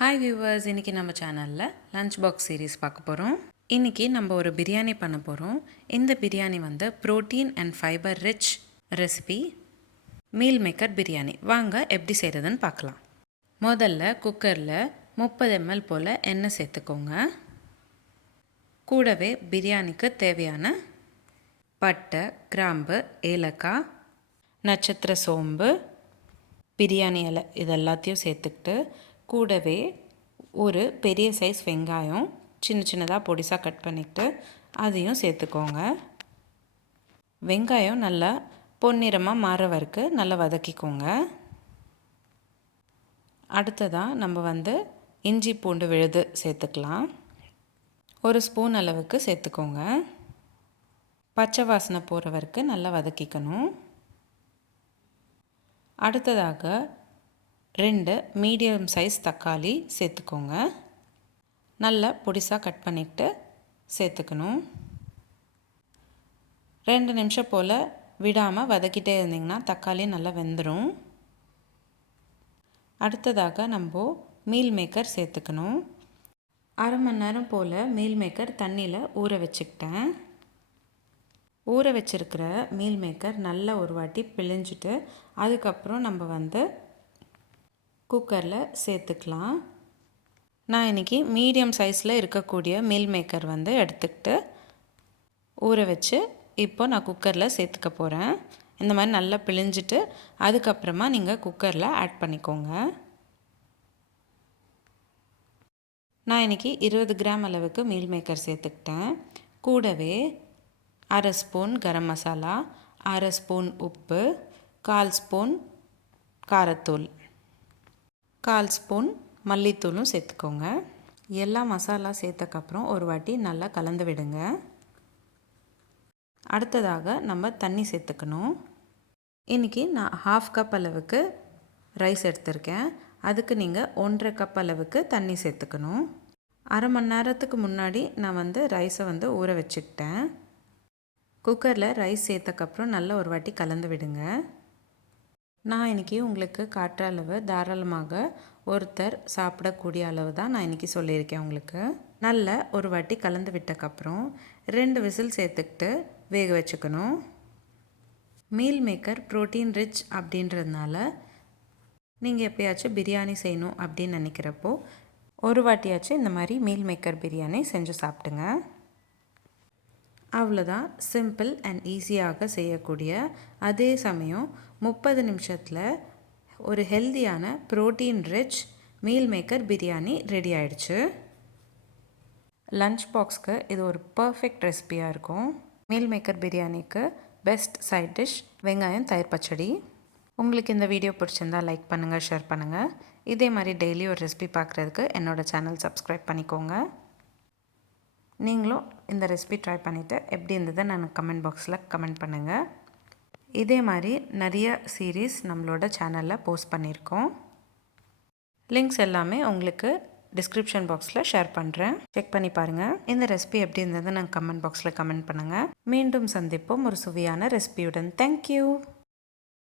Hi viewers, இன்றைக்கி நம்ம சேனலில் லஞ்ச் பாக்ஸ் சீரீஸ் பார்க்க போகிறோம். இன்றைக்கி நம்ம ஒரு பிரியாணி பண்ண போகிறோம். இந்த பிரியாணி வந்து protein and fibre rich recipe meal maker biryani. வாங்க எப்படி செய்கிறதுன்னு பார்க்கலாம். முதல்ல குக்கரில் 30 ml போல் எண்ணெய் சேர்த்துக்கோங்க. கூடவே பிரியாணிக்கு தேவையான பட்டை, கிராம்பு, ஏலக்காய், நட்சத்திர சோம்பு, பிரியாணி இலை இது எல்லாத்தையும் சேர்த்துக்கிட்டு கூடவே ஒரு பெரிய சைஸ் வெங்காயம் சின்ன சின்னதாக பொடிசாக கட் பண்ணிக்கிட்டு அதையும் சேர்த்துக்கோங்க. வெங்காயம் நல்லா பொன்னிறமாக மாற வரைக்கும் நல்லா வதக்கிக்கோங்க. அடுத்ததாக நம்ம இஞ்சி பூண்டு விழுது சேர்த்துக்கலாம். 1 ஸ்பூன் அளவுக்கு சேர்த்துக்கோங்க. பச்சை வாசனை போகிற வரைக்கும் நல்லா வதக்கிக்கணும். அடுத்ததாக 2 மீடியம் சைஸ் தக்காளி சேர்த்துக்கோங்க. நல்லா பொடிசாக கட் பண்ணிவிட்டு சேர்த்துக்கணும். 2 நிமிஷம் போல் விடாமல் வதக்கிட்டே இருந்திங்கன்னா தக்காளி நல்லா வெந்துடும். அடுத்ததாக நம்ம மீல் மேக்கர் சேர்த்துக்கணும். 1/2 மணி நேரம் போல் மீல் மேக்கர் தண்ணியில் ஊற வச்சுக்கிட்டேன். ஊற வச்சுருக்கிற மீல் மேக்கர் நல்லா ஒரு வாட்டி பிழிஞ்சிட்டு அதுக்கப்புறம் நம்ம குக்கரில் சேர்த்துக்கலாம். நான் இன்றைக்கி மீடியம் சைஸில் இருக்கக்கூடிய மீல் மேக்கர் எடுத்துக்கிட்டு ஊற வச்சு இப்போ நான் குக்கரில் சேர்த்துக்க போகிறேன். இந்த மாதிரி நல்லா பிழிஞ்சிட்டு அதுக்கப்புறமா நீங்கள் குக்கரில் ஆட் பண்ணிக்கோங்க. நான் இன்றைக்கி 20 கிராம் அளவுக்கு மீல் மேக்கர் சேர்த்துக்கிட்டேன். கூடவே 1/2 ஸ்பூன் கரம் மசாலா, 1/2 ஸ்பூன் உப்பு, 1/4 ஸ்பூன் காரத்தூள், 1/4 ஸ்பூன் மல்லித்தூளும் சேர்த்துக்கோங்க. எல்லா மசாலா சேர்த்தக்கப்புறம் ஒரு வாட்டி நல்லா கலந்து விடுங்க. அடுத்ததாக நம்ம தண்ணி சேர்த்துக்கணும். இன்றைக்கி நான் 1/2 கப் அளவுக்கு ரைஸ் எடுத்திருக்கேன். அதுக்கு நீங்கள் 1/2 கப் அளவுக்கு தண்ணி சேர்த்துக்கணும். 1/2 மணி நேரத்துக்கு முன்னாடி நான் ரைஸை ஊற வச்சுக்கிட்டேன். குக்கரில் ரைஸ் சேர்த்தக்கப்புறம் நல்லா ஒரு வாட்டி கலந்து விடுங்க. நான் இன்றைக்கி உங்களுக்கு காட்டுற அளவு தாராளமாக ஒருத்தர் சாப்பிடக்கூடிய அளவு தான் நான் இன்றைக்கி சொல்லியிருக்கேன் உங்களுக்கு. நல்ல ஒரு வாட்டி கலந்து விட்டக்கப்புறம் 2 விசில் சேர்த்துக்கிட்டு வேக வச்சுக்கணும். மீல் மேக்கர் ப்ரோட்டீன் ரிச் அப்படின்றதுனால நீங்கள் எப்போயாச்சும் பிரியாணி செய்யணும் அப்படின்னு நினைக்கிறப்போ ஒரு வாட்டியாச்சும் இந்த மாதிரி மீல் மேக்கர் பிரியாணி செஞ்சு சாப்பிடுங்க. அவ்வளோதான், சிம்பிள் அண்ட் ஈஸியாக செய்யக்கூடிய, அதே சமயம் 30 நிமிஷத்தில் ஒரு ஹெல்தியான protein rich meal maker biryani ready ஆகிடுச்சு. லஞ்ச் பாக்ஸ்க்கு இது ஒரு பர்ஃபெக்ட் ரெசிபியாக இருக்கும். மீல் மேக்கர் பிரியாணிக்கு பெஸ்ட் சைட் டிஷ் வெங்காயம் தயிர் பச்சடி. உங்களுக்கு இந்த வீடியோ பிடிச்சிருந்தால் லைக் பண்ணுங்கள், ஷேர் பண்ணுங்கள். இதே மாதிரி டெய்லி ஒரு ரெசிபி பார்க்குறதுக்கு என்னோடய சேனல் சப்ஸ்கிரைப் பண்ணிக்கோங்க. நீங்களும் இந்த ரெசிபி ட்ரை பண்ணிவிட்டு எப்படி இருந்ததை நான் கமெண்ட் பாக்ஸில் கமெண்ட் பண்ணுங்கள். இதே மாதிரி நிறைய சீரீஸ் நம்மளோட சேனலில் போஸ்ட் பண்ணியிருக்கோம். லிங்க்ஸ் எல்லாமே உங்களுக்கு டிஸ்கிரிப்ஷன் பாக்ஸில் ஷேர் பண்ணுறேன், செக் பண்ணி பாருங்கள். இந்த ரெசிபி எப்படி இருந்ததை நான் கமெண்ட் பாக்ஸில் கமெண்ட் பண்ணுங்கள். மீண்டும் சந்திப்போம் ஒரு சுவையான ரெசிபியுடன். தேங்க்யூ.